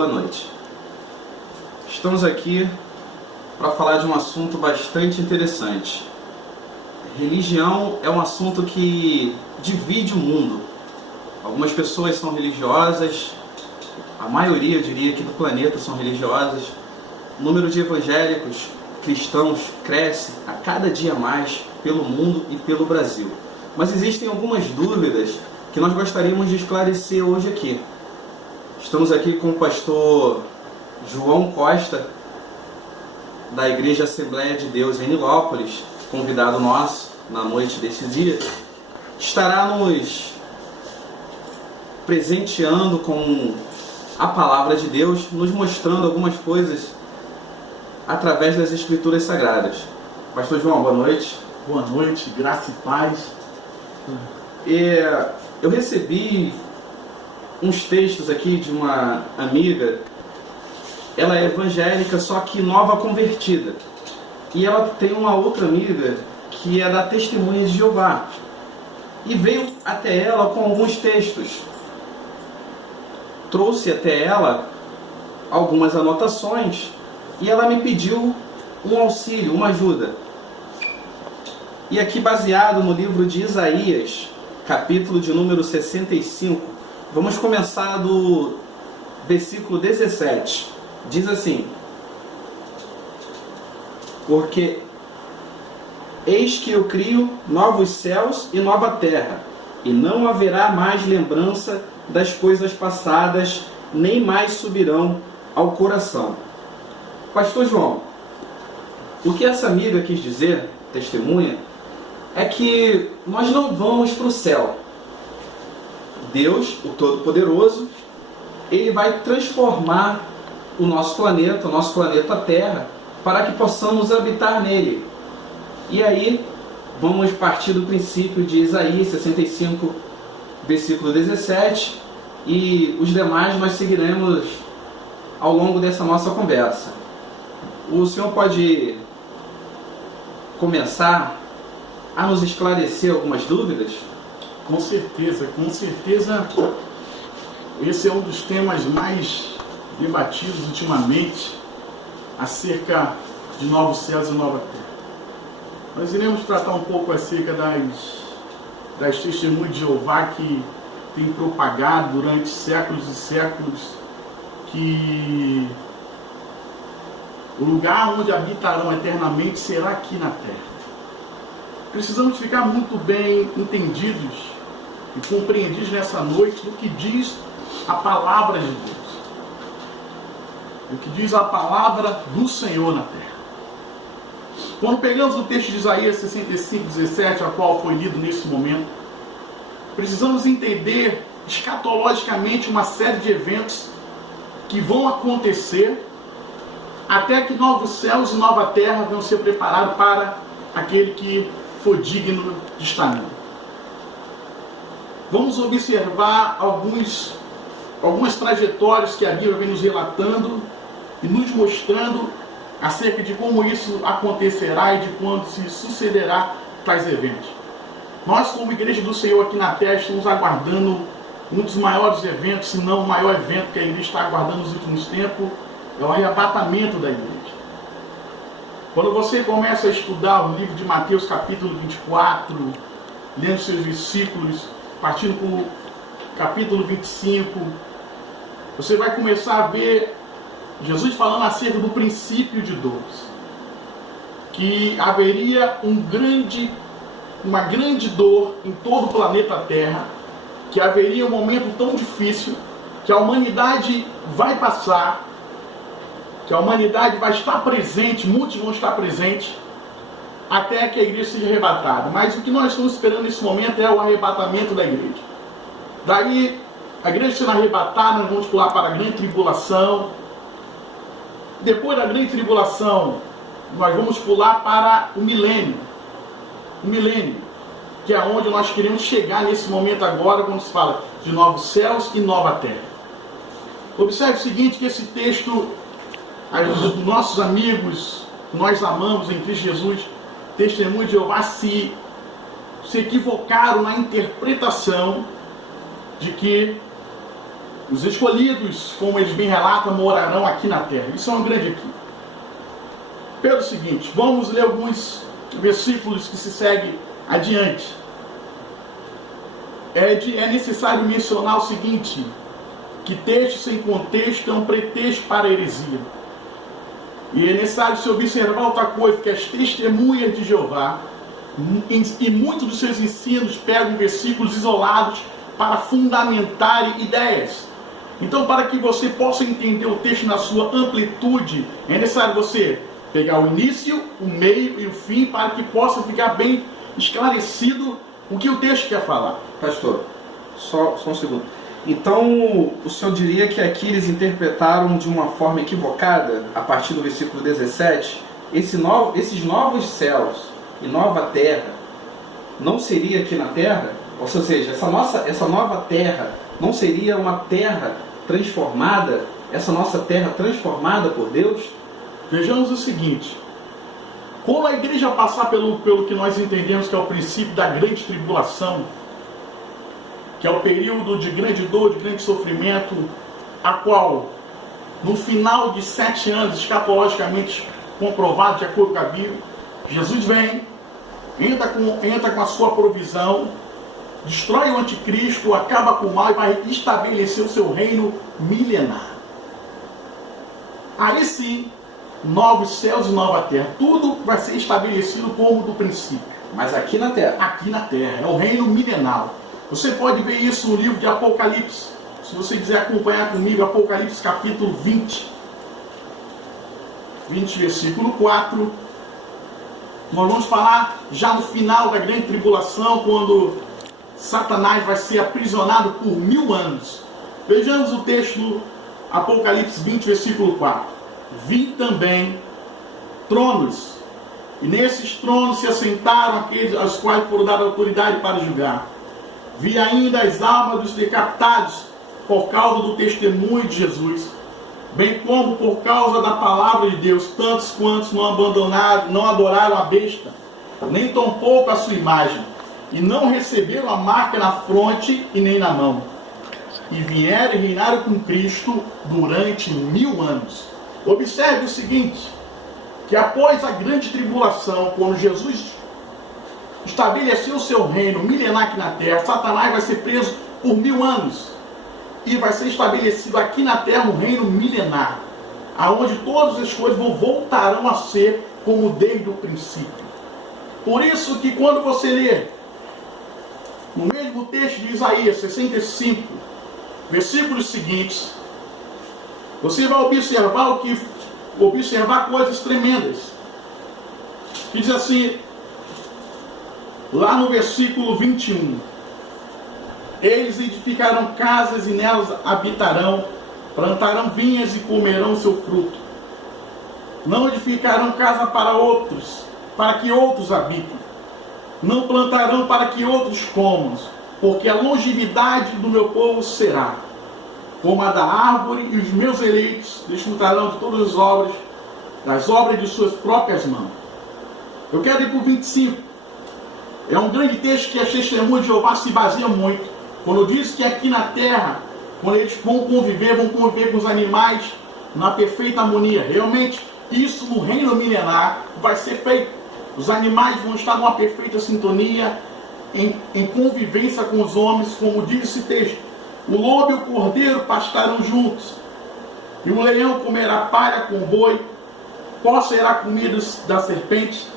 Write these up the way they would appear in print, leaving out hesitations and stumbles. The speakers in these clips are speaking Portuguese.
boa noite. Estamos aqui para falar de um assunto bastante interessante. Religião é um assunto que divide o mundo. Algumas pessoas são religiosas, a maioria, eu diria, aqui do planeta são religiosas. O número de evangélicos cristãos cresce a cada dia mais pelo mundo e pelo Brasil. Mas existem algumas dúvidas que nós gostaríamos de esclarecer hoje aqui. Estamos aqui com o pastor João Costa, da Igreja Assembleia de Deus em Nilópolis, convidado nosso na noite deste dia, estará nos presenteando com a palavra de Deus, nos mostrando algumas coisas através das Escrituras Sagradas. Pastor João, boa noite. Boa noite, graça e paz. Eu recebi uns textos aqui de uma amiga. Ela é evangélica, só que nova convertida. E ela tem uma outra amiga que é da Testemunha de Jeová. E veio até ela com alguns textos. Trouxe até ela algumas anotações e ela me pediu um auxílio, uma ajuda. E aqui, baseado no livro de Isaías, capítulo de número 65, vamos começar do versículo 17. Diz assim: porque eis que eu crio novos céus e nova terra, e não haverá mais lembrança das coisas passadas, nem mais subirão ao coração. Pastor João, o que essa amiga quis dizer, testemunha, é que nós não vamos para o céu. Deus, o Todo-Poderoso, Ele vai transformar o nosso planeta Terra, para que possamos habitar nele. E aí, vamos partir do princípio de Isaías 65, versículo 17, e os demais nós seguiremos ao longo dessa nossa conversa. O senhor pode começar a nos esclarecer algumas dúvidas? Com certeza. Esse é um dos temas mais debatidos ultimamente acerca de novos céus e nova terra. Nós iremos tratar um pouco acerca das testemunhas de Jeová que tem propagado durante séculos e séculos que o lugar onde habitarão eternamente será aqui na terra. Precisamos ficar muito bem entendidos e compreendidos nessa noite do que diz a palavra de Deus. O que diz a palavra do Senhor na terra. Quando pegamos o texto de Isaías 65, 17, a qual foi lido nesse momento, precisamos entender escatologicamente uma série de eventos que vão acontecer até que novos céus e nova terra vão ser preparados para aquele que for digno de estar nele. Vamos observar algumas trajetórias que a Bíblia vem nos relatando e nos mostrando acerca de como isso acontecerá e de quando se sucederá tais eventos. Nós, como Igreja do Senhor aqui na Terra, estamos aguardando um dos maiores eventos, se não o maior evento que a Igreja está aguardando nos últimos tempos, é o arrebatamento da Igreja. Quando você começa a estudar o livro de Mateus capítulo 24, lendo seus versículos, partindo para o capítulo 25, você vai começar a ver Jesus falando acerca do princípio de dores. Que haveria uma grande dor em todo o planeta Terra, que haveria um momento tão difícil, que a humanidade vai passar, que a humanidade vai estar presente, muitos vão estar presentes, até que a igreja seja arrebatada. Mas o que nós estamos esperando nesse momento é o arrebatamento da igreja. Daí, a igreja sendo arrebatada, nós vamos pular para a grande tribulação. Depois da grande tribulação, nós vamos pular para o milênio. O milênio, que é onde nós queremos chegar nesse momento agora, quando se fala de novos céus e nova terra. Observe o seguinte, que esse texto, os nossos amigos, nós amamos em Cristo Jesus, testemunho de Jeová, se equivocaram na interpretação de que Os escolhidos, como eles bem relatam, morarão aqui na terra. Isso é um grande equívoco. Pelo seguinte, vamos ler alguns versículos que se seguem adiante. É necessário mencionar o seguinte, que texto sem contexto é um pretexto para a heresia. E é necessário se observar outra coisa, que as testemunhas de Jeová, e muitos dos seus ensinos pegam versículos isolados para fundamentar ideias. Então, para que você possa entender o texto na sua amplitude, é necessário você pegar o início, o meio e o fim, para que possa ficar bem esclarecido o que o texto quer falar. Pastor, só um segundo. Então, o senhor diria que aqui eles interpretaram de uma forma equivocada, a partir do versículo 17, esses novos céus e nova terra não seria aqui na terra? Ou seja, essa nova terra não seria uma terra transformada, essa nossa terra transformada por Deus? Vejamos o seguinte, quando a igreja passar pelo que nós entendemos que é o princípio da grande tribulação, que é o período de grande dor, de grande sofrimento, a qual, no final de 7 anos, escatologicamente comprovado de acordo com a Bíblia, Jesus vem, entra com a sua provisão, destrói o anticristo, acaba com o mal e vai estabelecer o seu reino milenar. Aí sim, novos céus e nova terra. Tudo vai ser estabelecido como do princípio. Mas aqui na terra? Aqui na terra. É o reino milenar. Você pode ver isso no livro de Apocalipse. Se você quiser acompanhar comigo, Apocalipse capítulo 20. 20, versículo 4. Nós vamos falar já no final da grande tribulação, quando Satanás vai ser aprisionado por 1000 anos. Vejamos o texto, Apocalipse 20, versículo 4. Vi também tronos, e nesses tronos se assentaram aqueles aos quais foram dada autoridade para julgar. Vi ainda as almas dos decapitados por causa do testemunho de Jesus, bem como por causa da palavra de Deus, tantos quantos não abandonaram, não adoraram a besta, nem tampouco a sua imagem, e não receberam a marca na fronte e nem na mão. E vieram e reinaram com Cristo durante 1000 anos. Observe o seguinte, que após a grande tribulação, quando Jesus estabeleceu o seu reino milenar aqui na terra, Satanás vai ser preso por 1000 anos. E vai ser estabelecido aqui na terra um reino milenar, aonde todas as coisas voltarão a ser como desde o princípio. Por isso que quando você lê no mesmo texto de Isaías 65, versículos seguintes, você vai observar coisas tremendas. Que diz assim, lá no versículo 21, eles edificarão casas e nelas habitarão, plantarão vinhas e comerão seu fruto. Não edificarão casa para outros, para que outros habitem. Não plantarão para que outros comam, porque a longevidade do meu povo será como a da árvore, e os meus eleitos desfrutarão de todas as obras, das obras de suas próprias mãos. Eu quero ir para o 25. É um grande texto que as testemunhas de Jeová se baseiam muito. Quando diz que aqui na terra, quando eles vão conviver com os animais na perfeita harmonia. Realmente, isso no reino milenar vai ser feito. Os animais vão estar numa perfeita sintonia, em convivência com os homens, como diz esse texto. O lobo e o cordeiro pastarão juntos, e o leão comerá palha com o boi, pó será comida da serpente.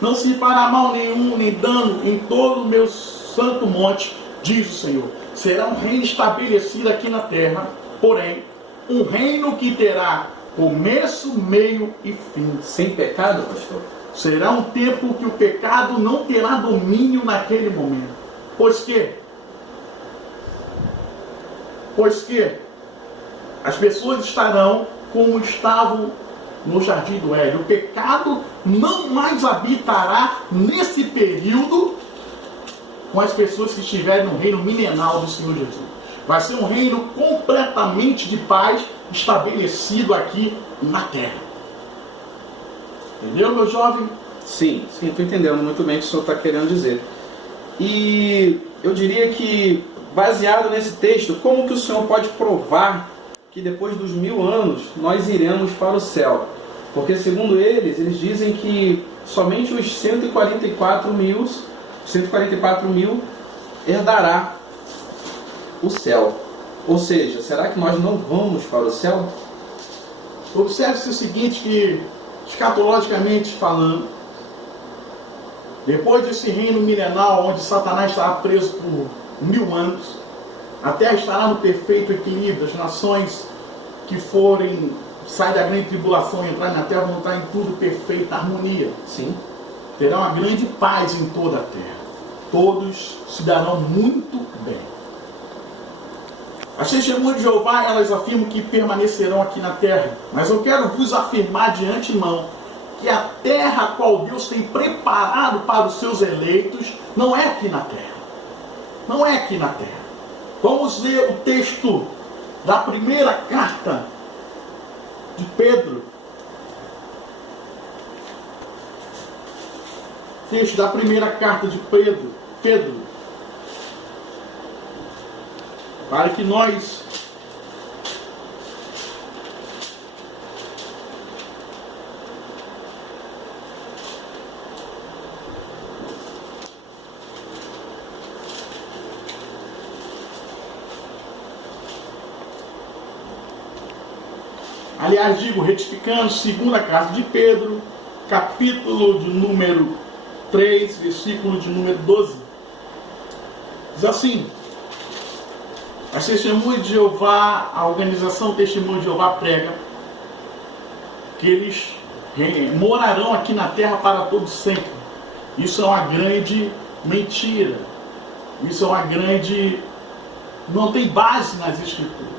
Não se fará mal nenhum, nem dano em todo o meu santo monte, diz o Senhor. Será um reino estabelecido aqui na terra, porém, um reino que terá começo, meio e fim. Sem pecado, pastor? Será um tempo que o pecado não terá domínio naquele momento. Pois que as pessoas estarão como estavam no jardim do Éden. O pecado não mais habitará nesse período com as pessoas que estiverem no reino milenar do Senhor Jesus. Vai ser um reino completamente de paz estabelecido aqui na terra. Entendeu, meu jovem? Sim, estou entendendo muito bem o que o senhor está querendo dizer. E eu diria que, baseado nesse texto, como que o Senhor pode provar que depois dos 1000 anos nós iremos para o céu? Porque segundo eles dizem que somente os 144 mil herdará o céu. Ou seja, será que nós não vamos para o céu? Observe-se o seguinte, que escatologicamente falando, depois desse reino milenar onde Satanás estará preso por 1000 anos, a terra estará no perfeito equilíbrio. As nações que forem sair da grande tribulação e entrar na terra vão estar em tudo perfeita harmonia. Sim. Terá uma grande paz em toda a terra. Todos se darão muito bem. As testemunhas de Jeová, elas afirmam que permanecerão aqui na terra. Mas eu quero vos afirmar de antemão que a terra a qual Deus tem preparado para os seus eleitos não é aqui na terra. Não é aqui na terra. Vamos ler o texto da primeira carta de Pedro. Texto da primeira carta de Pedro. Para que nós retificando, segunda carta de Pedro, capítulo de número 3, versículo de número 12. Diz assim: as testemunhas de Jeová, a organização Testemunho de Jeová prega que eles morarão aqui na terra para todo sempre. Isso é uma grande mentira. Isso é uma grande... não tem base nas Escrituras.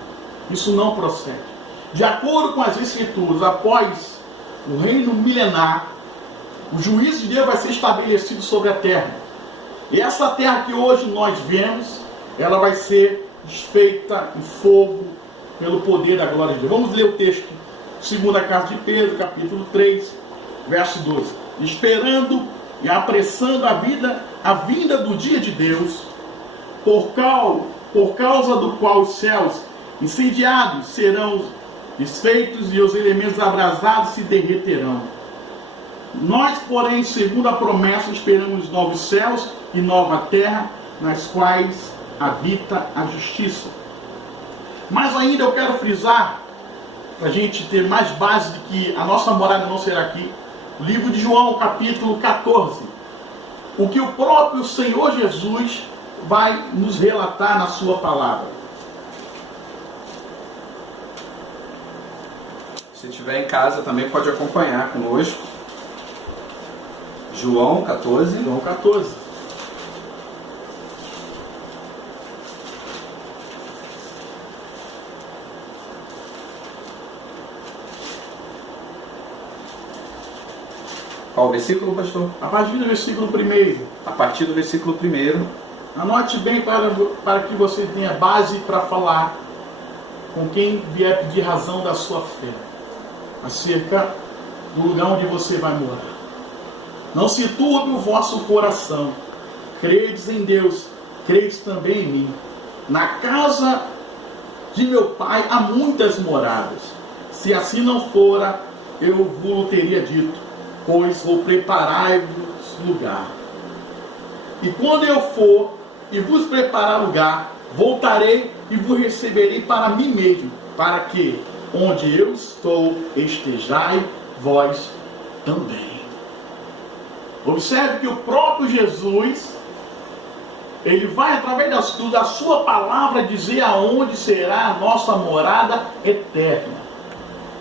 Isso não procede. De acordo com as Escrituras, após o reino milenar, o juízo de Deus vai ser estabelecido sobre a terra. E essa terra que hoje nós vemos, ela vai ser desfeita em fogo pelo poder da glória de Deus. Vamos ler o texto, segunda carta de Pedro, capítulo 3, verso 12. Esperando e apressando a vinda do dia de Deus, por causa do qual os céus incendiados serão desfeitos e os elementos abrasados se derreterão. Nós, porém, segundo a promessa, esperamos novos céus e nova terra, nas quais habita a justiça. Mas ainda eu quero frisar, para a gente ter mais base de que a nossa morada não será aqui, o livro de João, capítulo 14, o que o próprio Senhor Jesus vai nos relatar na sua palavra. Se estiver em casa também pode acompanhar conosco. João 14. João 14. Qual versículo, pastor? A partir do versículo 1. A partir do versículo 1. Anote bem para que você tenha base para falar com quem vier pedir razão da sua fé acerca do lugar onde você vai morar. Não se turbe o vosso coração. Credes em Deus, credes também em mim. Na casa de meu pai há muitas moradas. Se assim não fora, eu vos teria dito, pois vou preparar-vos lugar. E quando eu for e vos preparar lugar, voltarei e vos receberei para mim mesmo, para que onde eu estou estejai vós também. Observe que o próprio Jesus, ele vai através da sua palavra dizer aonde será a nossa morada eterna.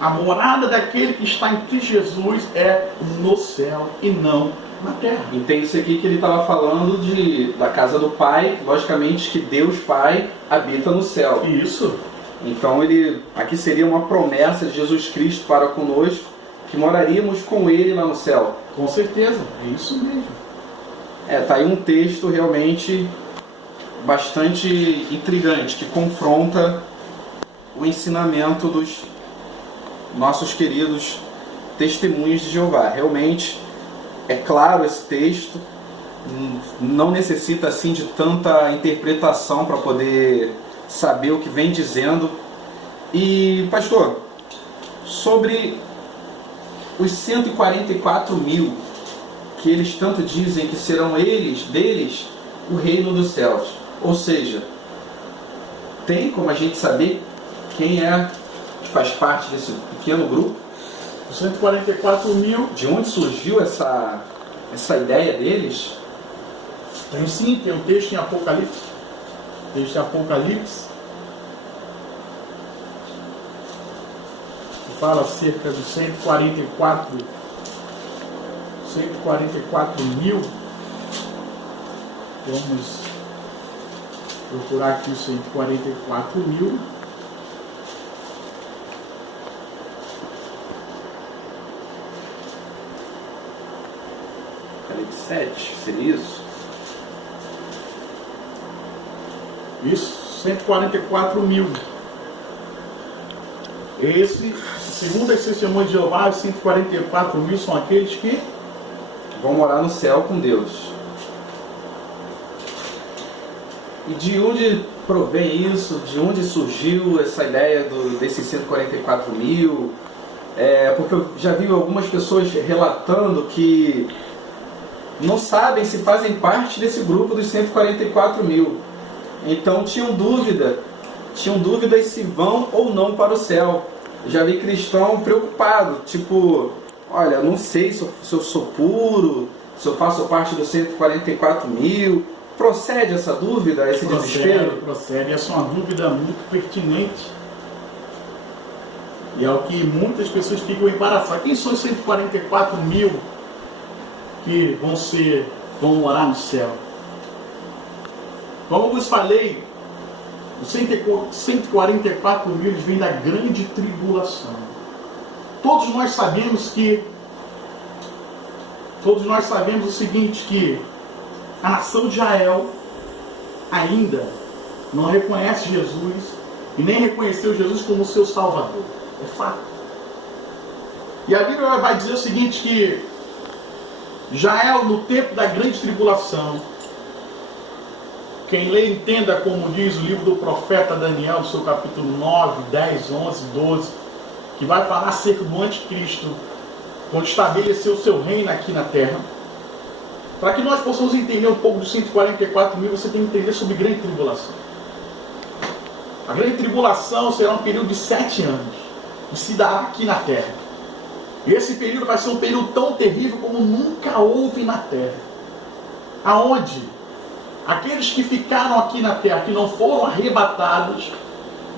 A morada daquele que está em Cristo Jesus é no céu e não na terra. Entende-se aqui que ele estava falando da casa do Pai, logicamente que Deus Pai habita no céu. Isso. Então aqui seria uma promessa de Jesus Cristo para conosco, que moraríamos com Ele lá no céu. Com certeza, é isso mesmo. Tá aí um texto realmente bastante intrigante, que confronta o ensinamento dos nossos queridos testemunhos de Jeová. Realmente é claro esse texto, não necessita assim de tanta interpretação para poder saber o que vem dizendo. E, pastor, sobre os 144 mil, que eles tanto dizem que serão deles, o reino dos céus. Ou seja, tem como a gente saber quem é que faz parte desse pequeno grupo? Os 144 mil... De onde surgiu essa ideia deles? Tem sim, tem um texto em Apocalipse. Texto em Apocalipse. Que fala acerca dos 144 mil. Vamos procurar aqui os 144 mil. Apocalipse 7, seria isso? Isso, 144 mil. Esse, segundo as testemunhas de Jeová, os 144 mil são aqueles que vão morar no céu com Deus. E de onde provém isso? De onde surgiu essa ideia desses 144 mil? Porque eu já vi algumas pessoas relatando que não sabem se fazem parte desse grupo dos 144 mil. Então tinham dúvidas se vão ou não para o céu. Já vi cristão preocupado, tipo, olha, não sei se eu sou puro, se eu faço parte dos 144 mil. Procede essa dúvida, esse desespero? Procede, essa é uma dúvida muito pertinente. E é o que muitas pessoas ficam embaraçadas. Quem são os 144 mil que vão morar no céu? Como eu vos falei, os 144 mil vêm da grande tribulação. Todos nós sabemos o seguinte, que a nação de Israel ainda não reconhece Jesus e nem reconheceu Jesus como seu Salvador. É fato. E a Bíblia vai dizer o seguinte, que Israel, no tempo da grande tribulação, quem lê entenda como diz o livro do profeta Daniel, no seu capítulo 9, 10, 11, 12, que vai falar acerca do anticristo, quando estabeleceu o seu reino aqui na terra. Para que nós possamos entender um pouco dos 144 mil, você tem que entender sobre grande tribulação. A grande tribulação será um período de 7 anos, que se dará aqui na terra. E esse período vai ser um período tão terrível como nunca houve na terra. Aonde aqueles que ficaram aqui na terra, que não foram arrebatados,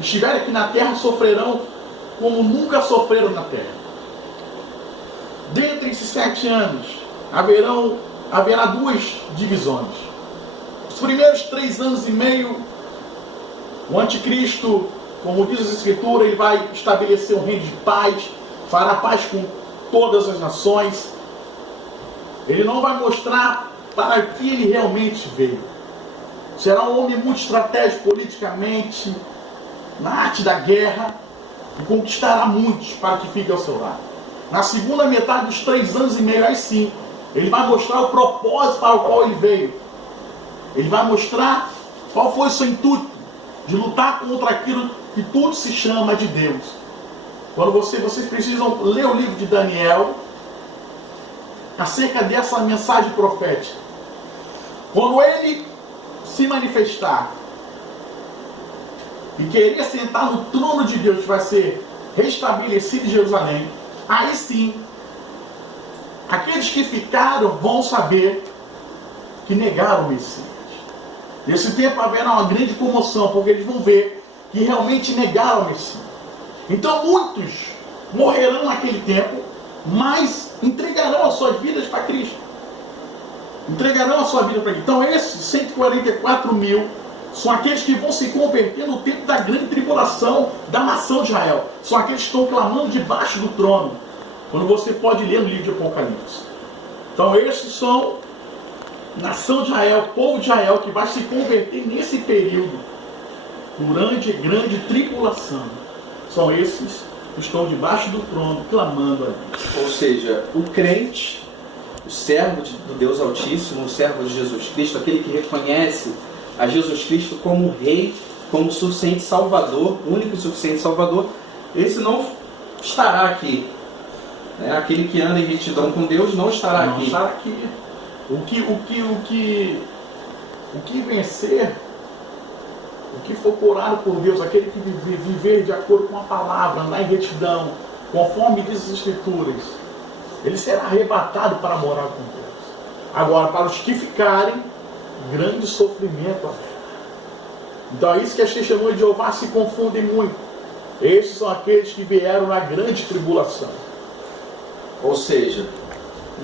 estiverem aqui na terra, sofrerão como nunca sofreram na terra. Dentre esses 7 anos, haverá 2 divisões. Os primeiros 3 anos e meio, o anticristo, como diz a Escritura, ele vai estabelecer um reino de paz, fará paz com todas as nações. Ele não vai mostrar para que ele realmente veio. Será um homem muito estratégico politicamente, na arte da guerra, e conquistará muitos para que fiquem ao seu lado. Na segunda metade dos 3 anos e meio, aí sim, ele vai mostrar o propósito para o qual ele veio. Ele vai mostrar qual foi o seu intuito de lutar contra aquilo que tudo se chama de Deus. Quando vocês precisam ler o livro de Daniel, acerca dessa mensagem profética. Quando ele se manifestar e querer sentar no trono de Deus, que vai ser restabelecido em Jerusalém, aí sim, aqueles que ficaram vão saber que negaram o Messias. Nesse tempo haverá uma grande comoção, porque eles vão ver que realmente negaram o Messias. Então muitos morrerão naquele tempo, mas entregarão as suas vidas para Cristo. Entregarão a sua vida para Cristo. Então esses 144 mil são aqueles que vão se converter no tempo da grande tribulação da nação de Israel. São aqueles que estão clamando debaixo do trono, quando você pode ler no livro de Apocalipse. Então esses são nação de Israel, povo de Israel, que vai se converter nesse período, durante grande tribulação. São esses que estão debaixo do trono, clamando a Deus. Ou seja, o crente servo do Deus Altíssimo, o servo de Jesus Cristo, aquele que reconhece a Jesus Cristo como Rei, como suficiente Salvador, único e suficiente Salvador, esse não estará aqui. Aquele que anda em retidão com Deus não estará aqui. Não estará aqui. O que vencer, o que for curado por Deus, aquele que viver de acordo com a palavra, andar em retidão, conforme diz as Escrituras, ele será arrebatado para morar com Deus. Agora, para os que ficarem, grande sofrimento haverá. Então é isso que as testemunhas de Jeová se confundem muito. Esses são aqueles que vieram na grande tribulação. Ou seja,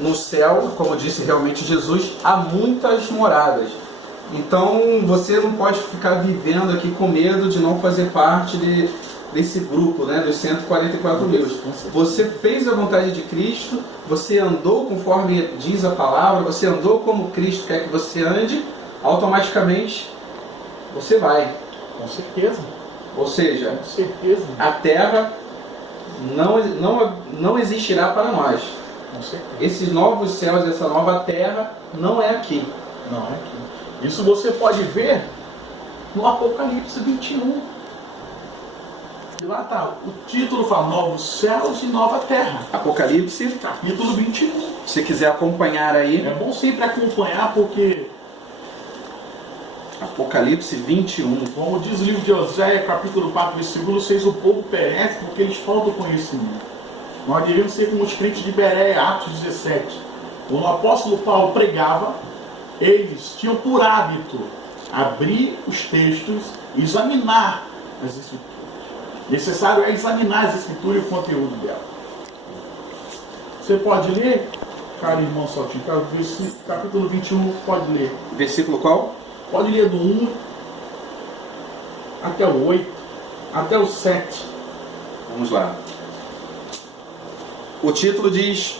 no céu, como disse realmente Jesus, há muitas moradas. Então você não pode ficar vivendo aqui com medo de não fazer parte desse grupo, dos 144 mil. Você fez a vontade de Cristo, você andou conforme diz a palavra, você andou como Cristo quer que você ande, automaticamente você vai. Com certeza. Ou seja, com certeza. A terra não existirá para nós. Com certeza. Esses novos céus, essa nova terra, não é aqui. Não é aqui. Isso você pode ver no Apocalipse 21. E lá está, o título fala Novos Céus e Nova Terra. Apocalipse, capítulo 21. Se quiser acompanhar aí. É bom sempre acompanhar, porque Apocalipse 21. Como diz o livro de Oséias, capítulo 4, versículo 6, o povo perece porque eles faltam conhecimento. Nós devemos ser como os crentes de Bereia, Atos 17. Quando o apóstolo Paulo pregava, eles tinham por hábito abrir os textos e examinar as escrituras. Necessário é examinar as escrituras e o conteúdo dela. Você pode ler, caro irmão Saltinho, capítulo 21, pode ler. Versículo qual? Pode ler do 1 até o 8, até o 7. Vamos lá. O título diz: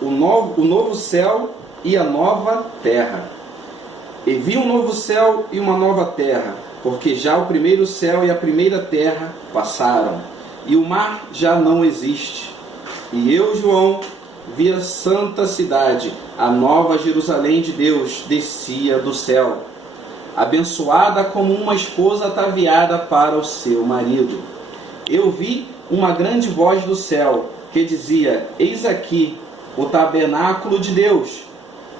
o novo céu e a nova terra. E vi um novo céu e uma nova terra, porque já o primeiro céu e a primeira terra passaram, e o mar já não existe. E eu, João, vi a santa cidade, a nova Jerusalém de Deus, descia do céu, abençoada como uma esposa ataviada para o seu marido. Eu vi uma grande voz do céu, que dizia: eis aqui o tabernáculo de Deus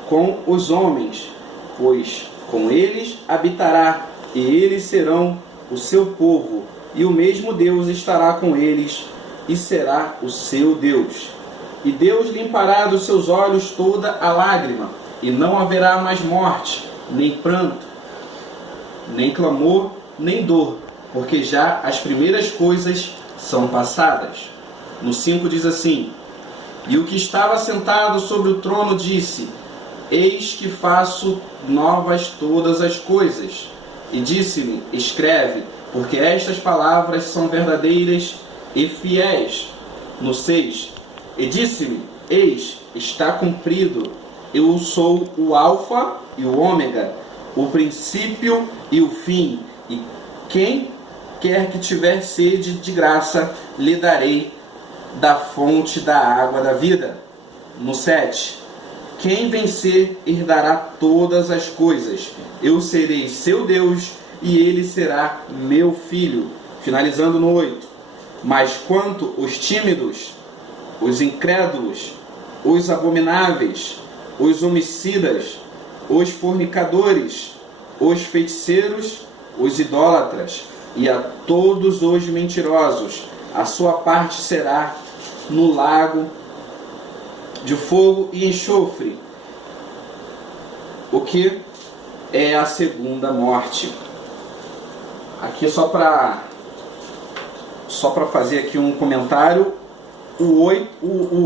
com os homens, pois com eles habitará, e eles serão o seu povo, e o mesmo Deus estará com eles, e será o seu Deus. E Deus limpará dos seus olhos toda a lágrima, e não haverá mais morte, nem pranto, nem clamor, nem dor, porque já as primeiras coisas são passadas. No 5 diz assim: e o que estava sentado sobre o trono disse: eis que faço novas todas as coisas. E disse-me: escreve, porque estas palavras são verdadeiras e fiéis. No 6, e disse-me: eis, está cumprido. Eu sou o Alfa e o Ômega, o princípio e o fim. E quem quer que tiver sede de graça, lhe darei da fonte da água da vida. No 7, quem vencer herdará todas as coisas. Eu serei seu Deus e ele será meu filho. Finalizando no 8. Mas quanto os tímidos, os incrédulos, os abomináveis, os homicidas, os fornicadores, os feiticeiros, os idólatras e a todos os mentirosos, a sua parte será no lago de fogo e enxofre, o que é a segunda morte. Aqui só para fazer aqui um comentário, o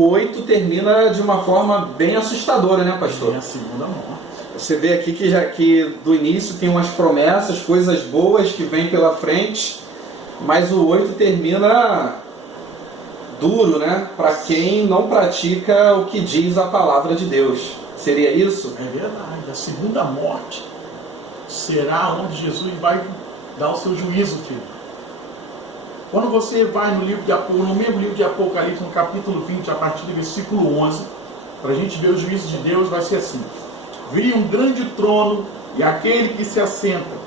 8 termina de uma forma bem assustadora, né, pastor? É a segunda morte. Você vê aqui que do início tem umas promessas, coisas boas que vêm pela frente, mas o 8 termina duro, né? Para quem não pratica o que diz a palavra de Deus. Seria isso? É verdade. A segunda morte será onde Jesus vai dar o seu juízo, filho. Quando você vai no mesmo livro de Apocalipse, no capítulo 20, a partir do versículo 11, para a gente ver os juízos de Deus, vai ser assim. Vi um grande trono e aquele que se assenta,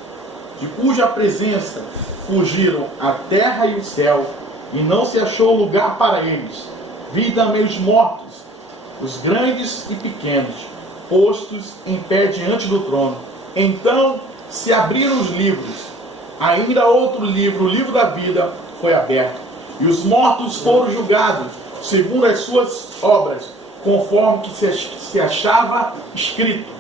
de cuja presença fugiram a terra e o céu, e não se achou lugar para eles. Vi também os mortos, os grandes e pequenos, postos em pé diante do trono. Então se abriram os livros. Ainda outro livro, o livro da vida, foi aberto. E os mortos foram julgados, segundo as suas obras, conforme que se achava escrito.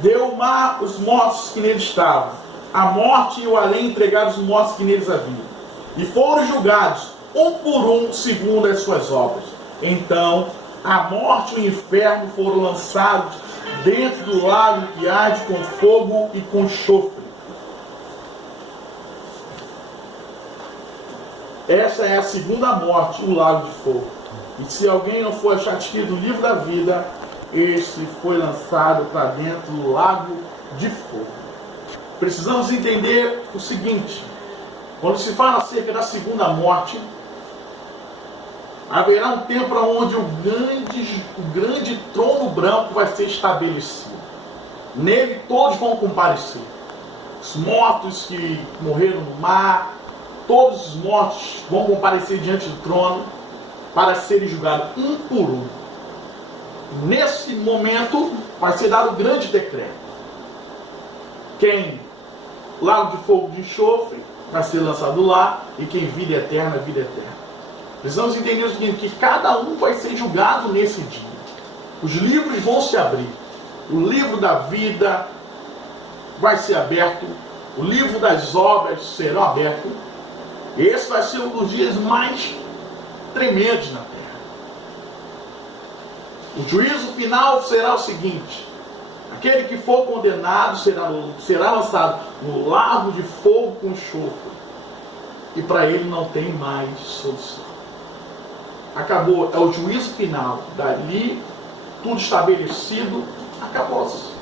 Deu o mar os mortos que nele estavam. A morte e o além entregaram os mortos que neles haviam. E foram julgados, um por um, segundo as suas obras. Então, a morte e o inferno foram lançados dentro do lago que arde com fogo e com enxofre. Essa é a segunda morte, o lago de fogo. E se alguém não for achado escrito no livro da vida, este foi lançado para dentro do lago de fogo. Precisamos entender o seguinte: quando se fala acerca da segunda morte, haverá um tempo onde o grande trono branco vai ser estabelecido. Nele todos vão comparecer. Os mortos que morreram no mar, todos os mortos vão comparecer diante do trono para serem julgados um por um. Nesse momento vai ser dado o grande decreto. Quem lago de fogo de enxofre vai ser lançado lá, e quem vida eterna, vida eterna. Precisamos entender o seguinte, que cada um vai ser julgado nesse dia. Os livros vão se abrir. O livro da vida vai ser aberto. O livro das obras será aberto. Esse vai ser um dos dias mais tremendos na terra. O juízo final será o seguinte: aquele que for condenado será lançado no lago de fogo com enxofre. E para ele não tem mais solução. Acabou, é o juízo final. Dali, tudo estabelecido, acabou-se.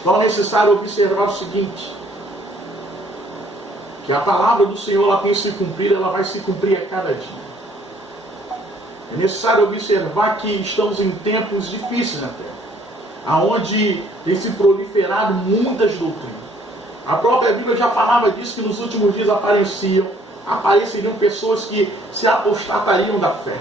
Então é necessário observar o seguinte: que a palavra do Senhor ela tem se cumprir, ela vai se cumprir a cada dia. É necessário observar que estamos em tempos difíceis na terra, onde tem se proliferado muitas doutrinas. A própria Bíblia já falava disso, que nos últimos dias apareceriam pessoas que se apostatariam da fé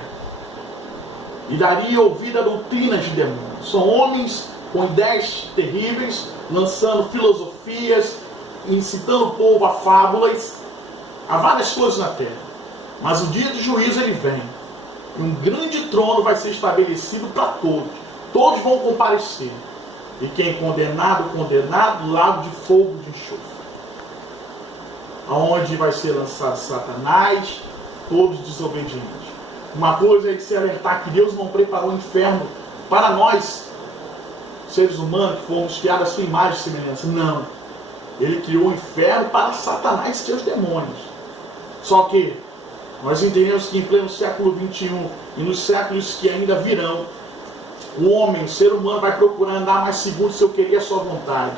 e dariam ouvido a doutrinas de demônios. São homens com ideias terríveis, lançando filosofias, incitando o povo a fábulas, a várias coisas na terra. Mas o dia de juízo ele vem. E um grande trono vai ser estabelecido para todos. Todos vão comparecer. E quem é condenado, lago de fogo de enxofre. Aonde vai ser lançado Satanás, todos desobedientes. Uma coisa é de se alertar que Deus não preparou o inferno para nós, seres humanos, que fomos criados a sua imagem e semelhança. Não. Ele criou o inferno para Satanás e seus demônios. Só que nós entendemos que em pleno século XXI e nos séculos que ainda virão, o homem, o ser humano, vai procurar andar mais seguro se eu querer a sua vontade.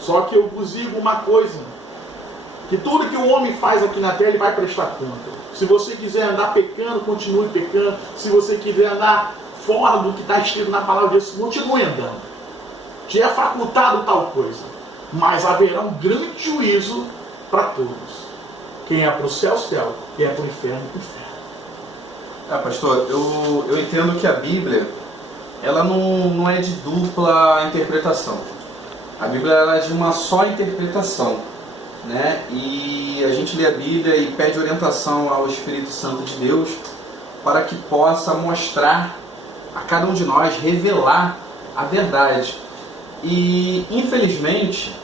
Só que eu vos digo uma coisa: que tudo que o homem faz aqui na terra, ele vai prestar conta. Se você quiser andar pecando, continue pecando. Se você quiser andar fora do que está escrito na palavra de Deus, continue andando. Te é facultado tal coisa. Mas haverá um grande juízo para todos. Quem é para o céu, céu. Quem é para o inferno, inferno. Pastor, eu entendo que a Bíblia, ela não é de dupla interpretação. A Bíblia ela é de uma só interpretação, né? E a gente lê a Bíblia e pede orientação ao Espírito Santo de Deus para que possa mostrar a cada um de nós, revelar a verdade. E infelizmente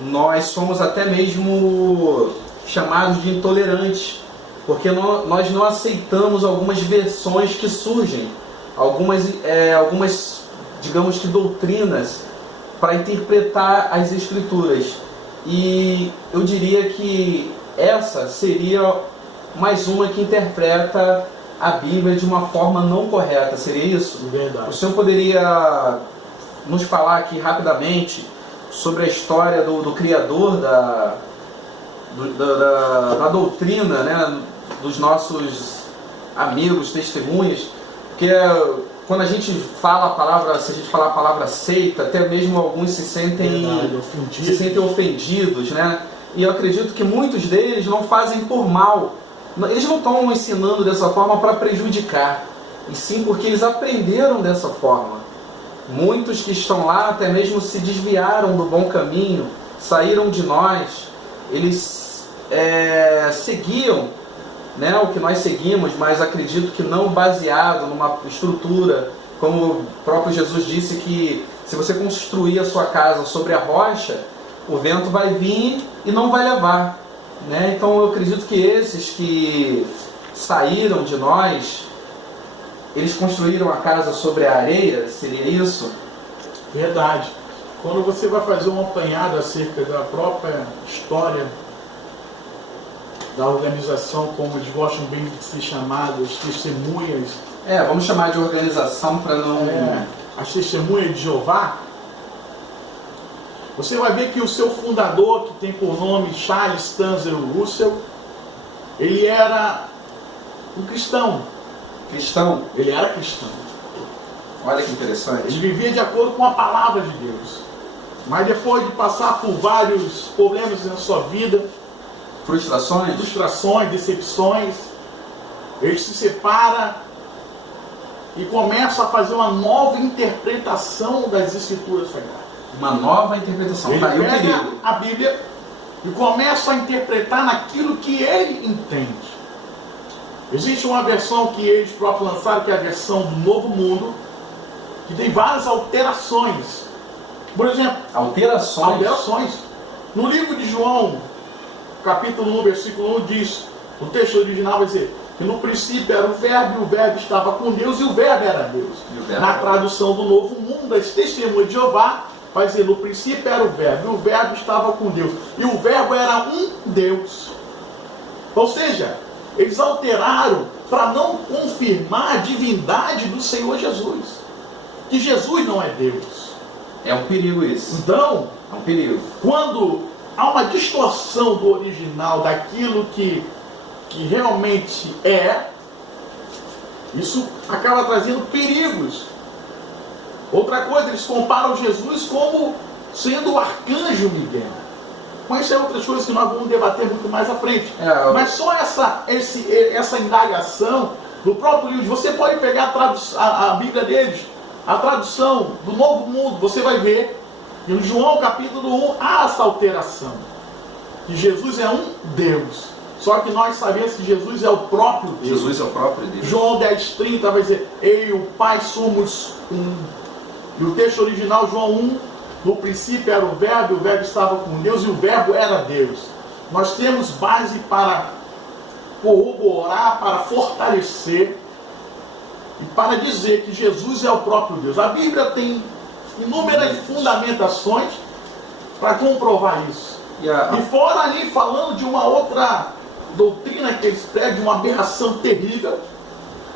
nós somos até mesmo chamados de intolerantes, porque nós não aceitamos algumas versões que surgem, algumas digamos que doutrinas para interpretar as Escrituras. E eu diria que essa seria mais uma que interpreta a Bíblia de uma forma não correta. Seria isso? Verdade. O senhor poderia nos falar aqui rapidamente sobre a história do criador da doutrina, né, dos nossos amigos, testemunhas? Porque quando a gente fala a palavra, se a gente falar a palavra seita, até mesmo alguns se sentem ofendidos, né? E eu acredito que muitos deles não fazem por mal. Eles não estão ensinando dessa forma para prejudicar, e sim porque eles aprenderam dessa forma. Muitos que estão lá até mesmo se desviaram do bom caminho, saíram de nós, eles seguiam, né, o que nós seguimos, mas acredito que não baseado numa estrutura, como o próprio Jesus disse que se você construir a sua casa sobre a rocha, o vento vai vir e não vai levar, né? Então eu acredito que esses que saíram de nós, eles construíram a casa sobre a areia, seria isso? Verdade. Quando você vai fazer um apanhado acerca da própria história da organização, como eles gostam bem de ser chamadas, testemunhas. Vamos chamar de organização para não... As testemunhas de Jeová. Você vai ver que o seu fundador, que tem por nome Charles Taze Russell, ele era um cristão. Cristão? Ele era cristão. Olha que interessante. Ele vivia de acordo com a palavra de Deus. Mas depois de passar por vários problemas na sua vida, frustrações, decepções, ele se separa e começa a fazer uma nova interpretação das Escrituras Sagradas. Uma nova interpretação. Ele pega a Bíblia e começa a interpretar naquilo que ele entende. Existe uma versão que eles próprios lançaram, que é a versão do Novo Mundo, que tem várias alterações. Por exemplo, alterações. No livro de João, capítulo 1, versículo 1 diz, o texto original vai dizer que no princípio era o verbo, e o verbo estava com Deus, e o verbo era Deus. Na tradução do Novo Mundo, das Testemunhas de Jeová, vai dizer, no princípio era o verbo, e o verbo estava com Deus, e o verbo era um Deus. Ou seja, eles alteraram para não confirmar a divindade do Senhor Jesus, que Jesus não é Deus. É um perigo isso. Então, é um perigo. Quando há uma distorção do original, daquilo que realmente é, isso acaba trazendo perigos. Outra coisa, eles comparam Jesus como sendo o arcanjo Miguel. Mas isso é outras coisas que nós vamos debater muito mais à frente. Mas só essa indagação do próprio livro, você pode pegar a Bíblia deles, a tradução do Novo Mundo, você vai ver que no João capítulo 1 há essa alteração, que Jesus é um Deus. Só que nós sabemos que Jesus é o próprio Deus. Jesus é o próprio Deus. João 10,30 vai dizer, eu e o Pai somos um. E o texto original, João 1, no princípio era o verbo estava com Deus e o verbo era Deus. Nós temos base para corroborar, para fortalecer e para dizer que Jesus é o próprio Deus. A Bíblia tem inúmeras fundamentações para comprovar isso. E fora ali falando de uma outra doutrina que eles pregam, uma aberração terrível,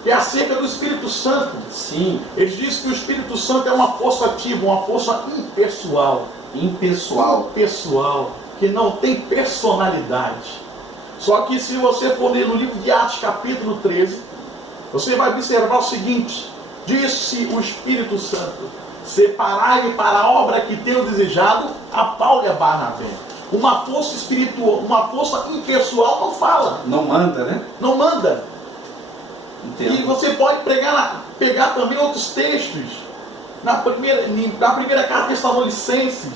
que é acerca do Espírito Santo. Sim. Eles dizem que o Espírito Santo é uma força ativa, uma força impessoal. Impessoal, que não tem personalidade. Só que se você for ler no livro de Atos capítulo 13, você vai observar o seguinte, disse o Espírito Santo, separai-me para a obra que tenho desejado a Paulo e a Barnabé. Uma força espiritual, uma força impessoal não fala. Não manda, né? Não manda. Entendo. E você pode pegar também outros textos. Na primeira carta de Tessalonicenses,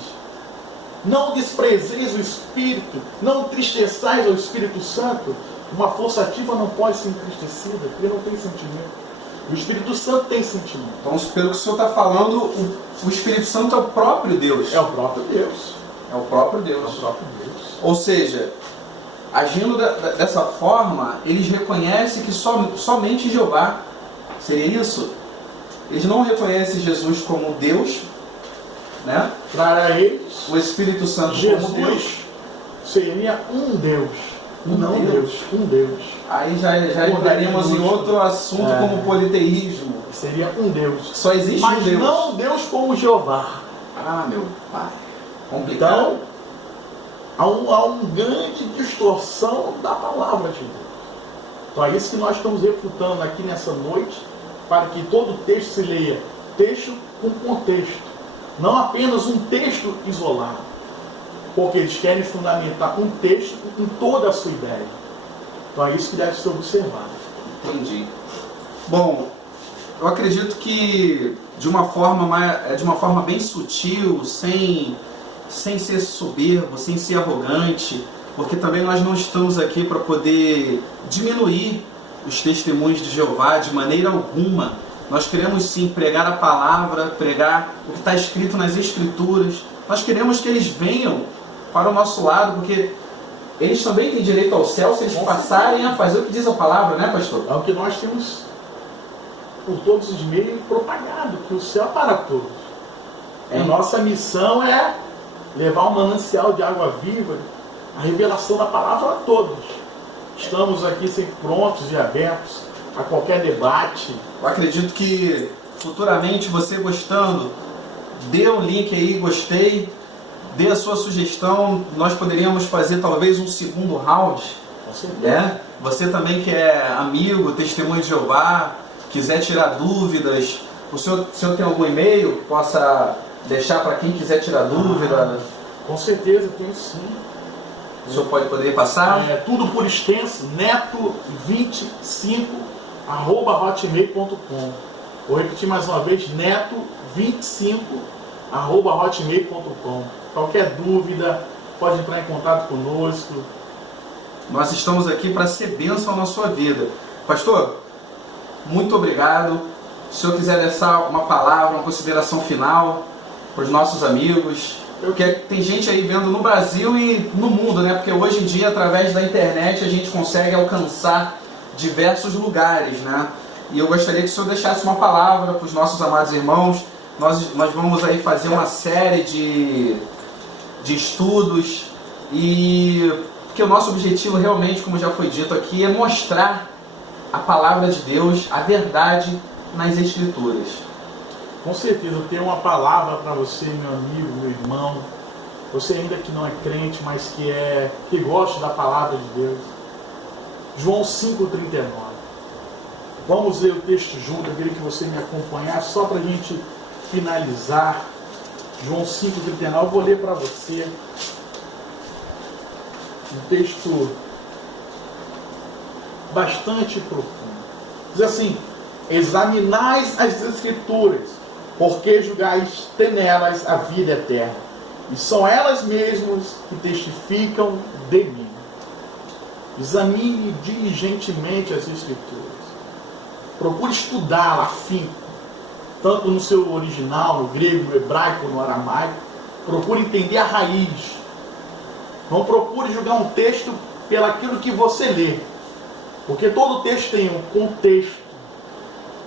não desprezeis o Espírito, não entristeçais ao Espírito Santo. Uma força ativa não pode ser entristecida, porque não tem sentimento. O Espírito Santo tem sentimento. Então, pelo que o senhor está falando, o Espírito Santo é o próprio Deus. É o próprio Deus. É o próprio Deus. É o próprio Deus. Ou seja, agindo dessa forma, eles reconhecem que somente Jeová, seria isso? Eles não reconhecem Jesus como Deus, né? Para eles, o Espírito Santo Jesus como Deus seria um Deus. Um Deus. Aí já entraríamos em outro assunto como politeísmo. Seria um Deus. Só existe mas um Deus. Mas não Deus como Jeová. Ah, meu pai. Complicado. Então, há uma grande distorção da palavra de Deus. Então é isso que nós estamos refutando aqui nessa noite, para que todo texto se leia texto com contexto, não apenas um texto isolado, porque eles querem fundamentar um texto em toda a sua ideia. Então é isso que deve ser observado. Entendi. Bom, eu acredito que de uma forma bem sutil, sem ser soberbo, sem ser arrogante, porque também nós não estamos aqui para poder diminuir os testemunhos de Jeová de maneira alguma. Nós queremos sim pregar a palavra, pregar o que está escrito nas Escrituras. Nós queremos que eles venham para o nosso lado, porque eles também têm direito ao céu se eles passarem a fazer o que diz a palavra, né, pastor? É o que nós temos por todos os meios propagado, que o céu é para todos. A nossa missão é levar um manancial de água viva, a revelação da palavra a todos. Estamos aqui sempre prontos e abertos a qualquer debate. Eu acredito que futuramente, você gostando, dê um link aí, gostei, dê a sua sugestão, nós poderíamos fazer talvez um segundo round. Né? Você também que é amigo, testemunho de Jeová, quiser tirar dúvidas, o senhor tem algum e-mail que possa deixar para quem quiser tirar dúvida? Com certeza, tenho sim. O senhor pode poder passar? Tudo por extenso, neto25@hotmail.com. Vou repetir mais uma vez, neto25@hotmail.com. Qualquer dúvida, pode entrar em contato conosco. Nós estamos aqui para ser bênção na sua vida. Pastor, muito obrigado. Se o senhor quiser deixar uma palavra, uma consideração final para os nossos amigos, porque tem gente aí vendo no Brasil e no mundo, né? Porque hoje em dia, através da internet, a gente consegue alcançar diversos lugares, né? E eu gostaria que o senhor deixasse uma palavra para os nossos amados irmãos. Nós vamos aí fazer uma série de estudos, e porque o nosso objetivo realmente, como já foi dito aqui, é mostrar a palavra de Deus, a verdade nas Escrituras. Com certeza, eu tenho uma palavra para você, meu amigo, meu irmão, você ainda que não é crente, mas que gosta da palavra de Deus. João 5,39. Vamos ler o texto junto, eu queria que você me acompanhasse, só para a gente finalizar. João 5,39, eu vou ler para você um texto bastante profundo. Diz assim: examinais as Escrituras, porque julgais ter nelas a vida eterna, e são elas mesmas que testificam de mim. Examine diligentemente as Escrituras. Procure estudá-la, afinco, tanto no seu original, no grego, no hebraico, no aramaico. Procure entender a raiz. Não procure julgar um texto pelaquilo que você lê, porque todo texto tem um contexto.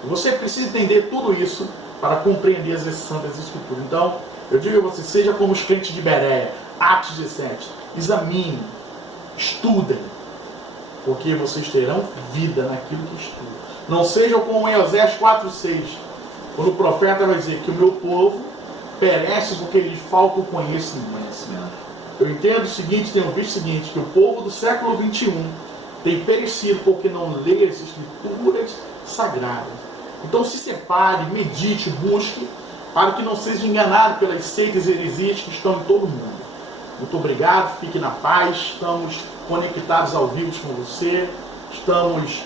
Você precisa entender tudo isso para compreender as Santas Escrituras. Então, eu digo a você, seja como os crentes de Bereia, Atos 17, examine, estudem, porque vocês terão vida naquilo que estudam. Não sejam como em Osés 4,6, quando o profeta vai dizer que o meu povo perece porque lhe falta o conhecimento. Eu entendo o seguinte, tenho visto o seguinte, que o povo do século 21 tem perecido porque não lê as Escrituras sagradas. Então se separe, medite, busque, para que não seja enganado pelas seitas e heresias que estão em todo o mundo. Muito obrigado, fique na paz, estamos conectados ao vivo com você, estamos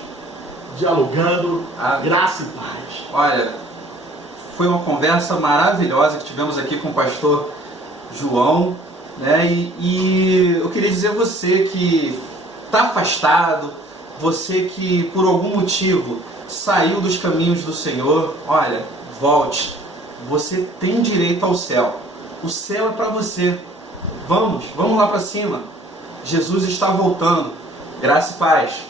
dialogando, graça e paz. Olha, foi uma conversa maravilhosa que tivemos aqui com o pastor João, né? E eu queria dizer a você que está afastado, você que por algum motivo saiu dos caminhos do Senhor, olha, volte. Você tem direito ao céu. O céu é para você. Vamos lá para cima. Jesus está voltando. Graça e paz.